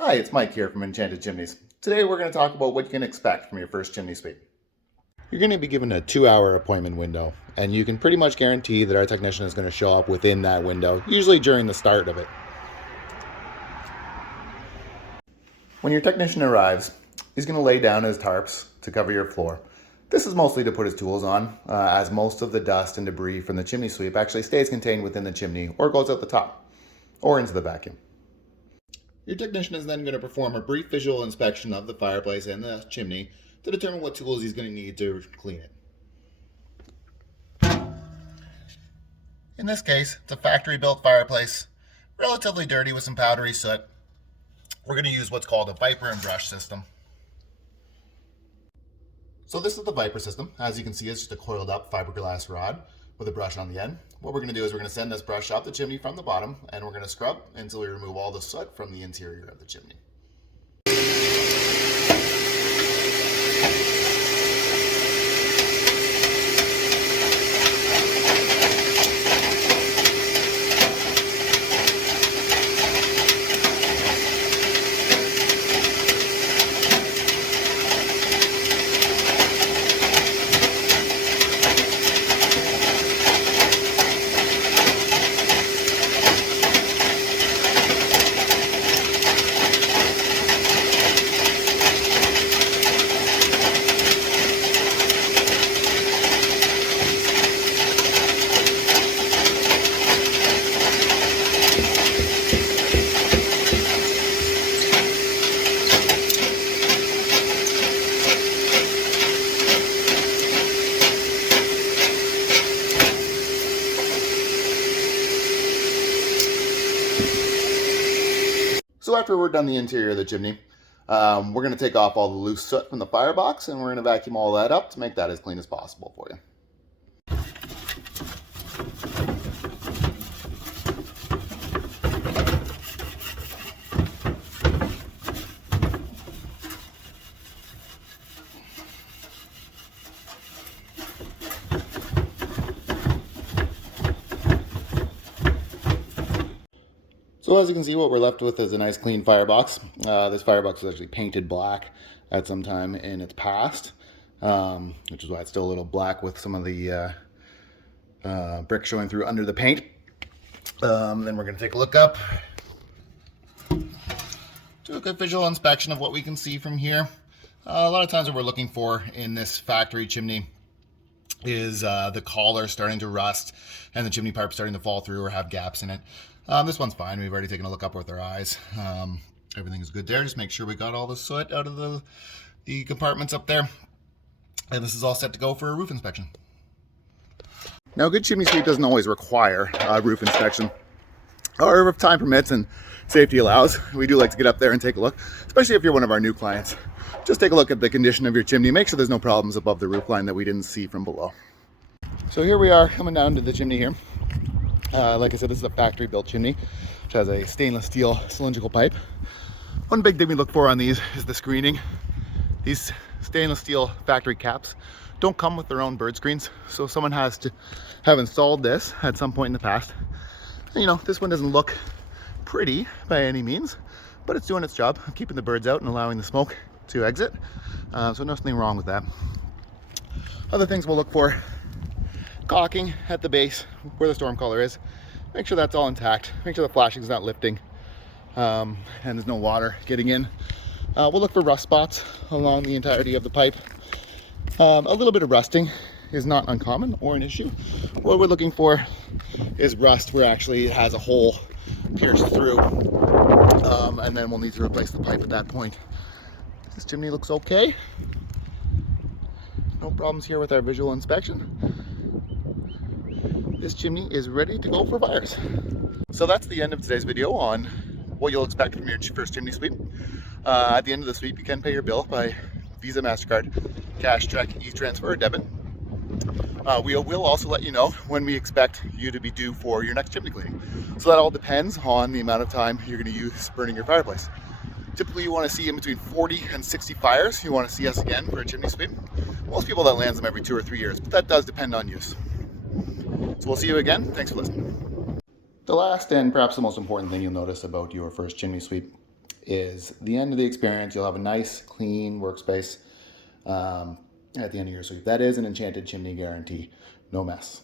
Hi, it's Mike here from Enchanted Chimneys. Today we're going to talk about what you can expect from your first chimney sweep. You're going to be given a 2-hour appointment window, and you can pretty much guarantee that our technician is going to show up within that window, usually during the start of it. When your technician arrives, he's going to lay down his tarps to cover your floor. This is mostly to put his tools on, as most of the dust and debris from the chimney sweep actually stays contained within the chimney or goes out the top or into the vacuum. Your technician is then going to perform a brief visual inspection of the fireplace and the chimney to determine what tools he's going to need to clean it. In this case, it's a factory-built fireplace, relatively dirty with some powdery soot. We're going to use what's called a Viper and brush system. So this is the Viper system. As you can see, it's just a coiled up fiberglass rod with a brush on the end. What we're going to do is we're going to send this brush up the chimney from the bottom, and we're going to scrub until we remove all the soot from the interior of the chimney. So after we're done the interior of the chimney, we're going to take off all the loose soot from the firebox, and we're going to vacuum all that up to make that as clean as possible for you. So as you can see, what we're left with is a nice clean firebox. This firebox was actually painted black at some time in its past, which is why it's still a little black with some of the brick showing through under the paint. Then we're going to take a look up, do a good visual inspection of what we can see from here. A lot of times what we're looking for in this factory chimney is the collar starting to rust and the chimney pipe starting to fall through or have gaps in it. This one's fine. We've already taken a look up with our eyes. Everything is good there. Just make sure we got all the soot out of the compartments up there. And this is all set to go for a roof inspection. Now, a good chimney sweep doesn't always require a roof inspection. However, if time permits and safety allows, we do like to get up there and take a look, especially if you're one of our new clients. Just take a look at the condition of your chimney. Make sure there's no problems above the roof line that we didn't see from below. So here we are coming down to the chimney here. Like I said, this is a factory-built chimney, which has a stainless steel cylindrical pipe. One big thing we look for on these is the screening. These stainless steel factory caps don't come with their own bird screens, so someone has to have installed this at some point in the past. And, you know, this one doesn't look pretty by any means, but it's doing its job of keeping the birds out and allowing the smoke to exit. So nothing wrong with that. Other things we'll look for: caulking at the base where the storm collar is. Make sure that's all intact. Make sure the flashing's not lifting and there's no water getting in. We'll look for rust spots along the entirety of the pipe. A little bit of rusting is not uncommon or an issue. What we're looking for is rust where actually it has a hole pierced through, and then we'll need to replace the pipe at that point. This chimney looks okay. No problems here with our visual inspection. This chimney is ready to go for fires. So that's the end of today's video on what you'll expect from your first chimney sweep. At the end of the sweep, you can pay your bill by Visa, MasterCard, cash, check, e-transfer, or debit. We will also let you know when we expect you to be due for your next chimney cleaning. So that all depends on the amount of time you're going to use burning your fireplace. Typically you want to see in between 40 and 60 fires. You want to see us again for a chimney sweep. Most people that lands them every 2 or 3 years, but that does depend on use. So we'll see you again. Thanks for listening. The last and perhaps the most important thing you'll notice about your first chimney sweep is the end of the experience. You'll have a nice, clean workspace at the end of your sweep. That is an Enchanted Chimney guarantee. No mess.